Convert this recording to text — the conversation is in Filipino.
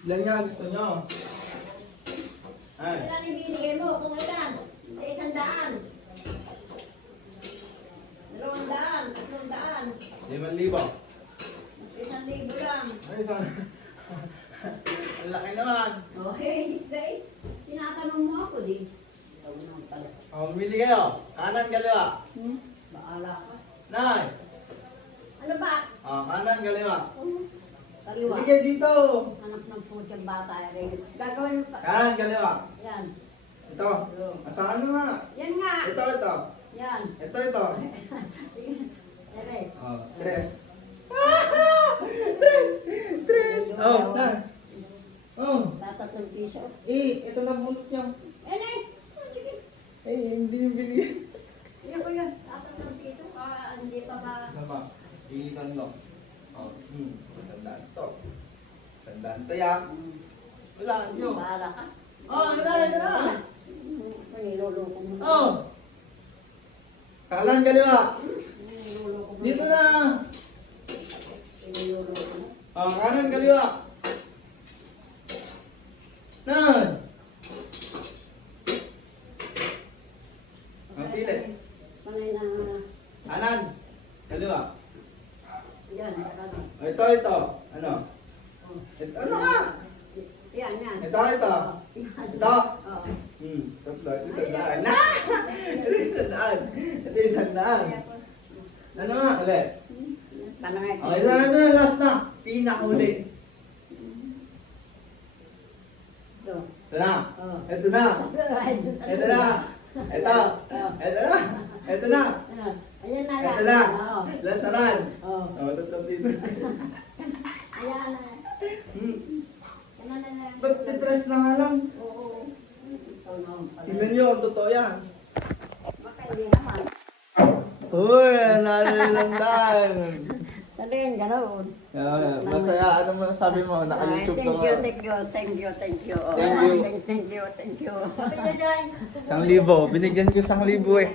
Ilan nga gusto nyo? Ay. Ilan ibinigay mo kung ilan? Hindi, isang daan. Dalawang daan, tatlong daan. Limang libo. Isang libo lang. Ay, isang... Ang laki naman. Okay, okay. Tinatanong mo ako, di. Ikaw naman pala. O, mamili kayo. Kanan, kaliwa. Hmm? Baala ka. Nay. Ano ba? O, kanan, kaliwa. Oh, Kaliwa. Hindi kayo dito. Anak ng putyang bata. eh. Gagawin mo pa. Kanan, kaliwa. Yan. Ito. Asahan mo nga. Yan nga. Ito, ito. Yan. Ito, ito. Ere. O, tres. tres! Tres! Oh, na. Oh. Tatatlong piso. Eh, ito na bunot. Ere. Sige. Eh, hindi yung binigyan. Yan ko yan. Tatatlong piso. Ah, hindi pa ba? Ano ba? Ilitan mo. Oh, hmm. Tandaan yan. Wala, nyo. Bahala ka. Oh, ito na, ito na. Niloloko mo. Oh. Kalan kaliwa. Niloloko mo. Dito na. Niloloko mo. Oh, kanan kaliwa. Nan. Ang pili. Panay na. Kanan. Kaliwa. Yan. Oh, Ito, ito. Ano? Ito, ano nga? Yan, yan. Ito, ito. Ito. Oh. Hmm, tatlo. Ito isang daan. Na! Ito isang daan. Ito isang daan. Ano nga? Ulit. Panay. Oh, ito na, ito na. Last na. Pinakahuli. Ito. Ito na. Oh. Ito na. Ito na. Ito. Ito na. Ito na. Ayan na Ito yan. na. Oo. Lasaran. Oo. Oh, tatlong dito. 33 na nga lang. Oo. Tingnan nyo kung totoo yan. Baka hindi naman. Uy, nalilandan. Ano yun, ganoon? Yeah, masaya. Ano mo sabi mo? Naka-YouTube sa mga... Thank you, thank you, thank you, thank you. Thank you. Thank you, thank you. Isang libo. Binigyan ko isang libo eh.